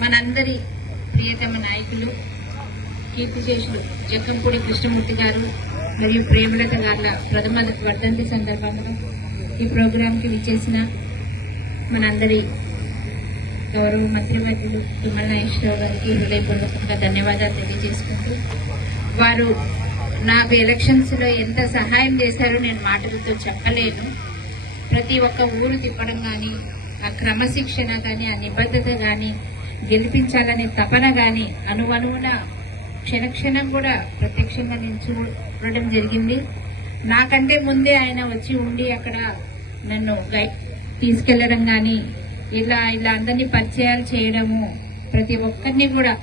మనందరి ప్రియతమ నాయకులు కీర్తిశేషులు జక్కంపూడి కృష్ణమూర్తి గారు మరియు ప్రేమలత గార్ల ప్రథమ వర్ధంతి సందర్భంగా ఈ ప్రోగ్రాంకి విచ్చేసిన మనందరి గౌరవ మంత్రివర్యులు తుమ్మల నాగేశ్వరరావు గారికి హృదయపూర్వకంగా ధన్యవాదాలు తెలియజేసుకుంటూ వారు నాకు ఎలక్షన్స్లో ఎంత సహాయం చేశారో నేను మాటలతో చెప్పలేను. ప్రతి ఒక్క ఊరు తిప్పడం కానీ, ఆ క్రమశిక్షణ కానీ, ఆ నిబద్ధత కానీ, గెలిపించాలనే తపన కానీ అణువణువున క్షణక్షణం కూడా ప్రత్యక్షంగా నేను చూడడం జరిగింది. నాకంటే ముందే ఆయన వచ్చి ఉండి అక్కడ నన్ను తీసుకెళ్లడం కానీ, ఇలా అందరినీ పరిచయాలు చేయడము, ప్రతి ఒక్కరిని కూడా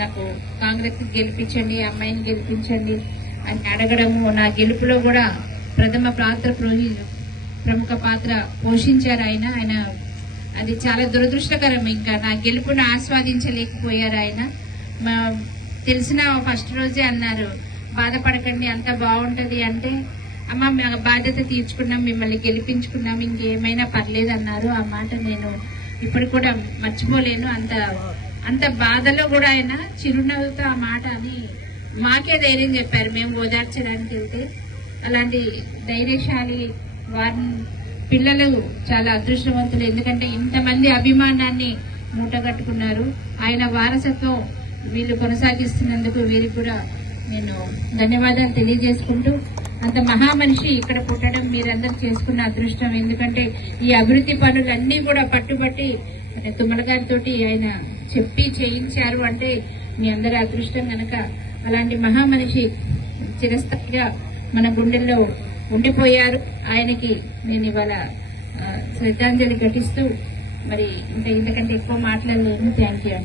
నాకు కాంగ్రెస్ గెలిపించండి, అమ్మాయిని గెలిపించండి అని అడగడము, నా గెలుపులో కూడా ప్రముఖ పాత్ర పోషించారు ఆయన. అది చాలా దురదృష్టకరం. ఇంకా నా గెలుపును ఆస్వాదించలేకపోయారు ఆయన. తెలిసిన ఫస్ట్ రోజే అన్నారు, బాధపడకండి అంత బాగుంటది అంటే, అమ్మ బాధ్యత తీర్చుకున్నాం, మిమ్మల్ని గెలిపించుకున్నాం, ఇంకేమైనా పర్లేదు అన్నారు. ఆ మాట నేను ఇప్పుడు కూడా మర్చిపోలేను. అంత బాధలో కూడా ఆయన చిరునవ్వుతో ఆ మాట అని మాకే ధైర్యం చెప్పారు మేము ఓదార్చడానికి వెళ్తే. అలాంటి ధైర్యశాలి వారిని పిల్లలు చాలా అదృష్టవంతులు. ఎందుకంటే ఇంతమంది అభిమానాన్ని మూటగట్టుకున్నారు. ఆయన వారసత్వం వీళ్ళు కొనసాగిస్తున్నందుకు వీరికి కూడా నేను ధన్యవాదాలు తెలియజేసుకుంటూ, అంత మహామనిషి ఇక్కడ పుట్టడం మీరందరూ చేసుకున్న అదృష్టం. ఎందుకంటే ఈ అభివృద్ధి పనులన్నీ కూడా పట్టుబట్టి తుమ్మల గారితో ఆయన చెప్పి చేయించారు అంటే మీ అందరి అదృష్టం కనుక. అలాంటి మహామనిషి చిరస్థాయిగా మన గుండెల్లో ఉండిపోయారు. ఆయనకి నేను ఇవాళ శ్రద్ధాంజలి ఘటిస్తూ మరి ఇంతకంటే ఎక్కువ మాట్లాడలేను. Thank you.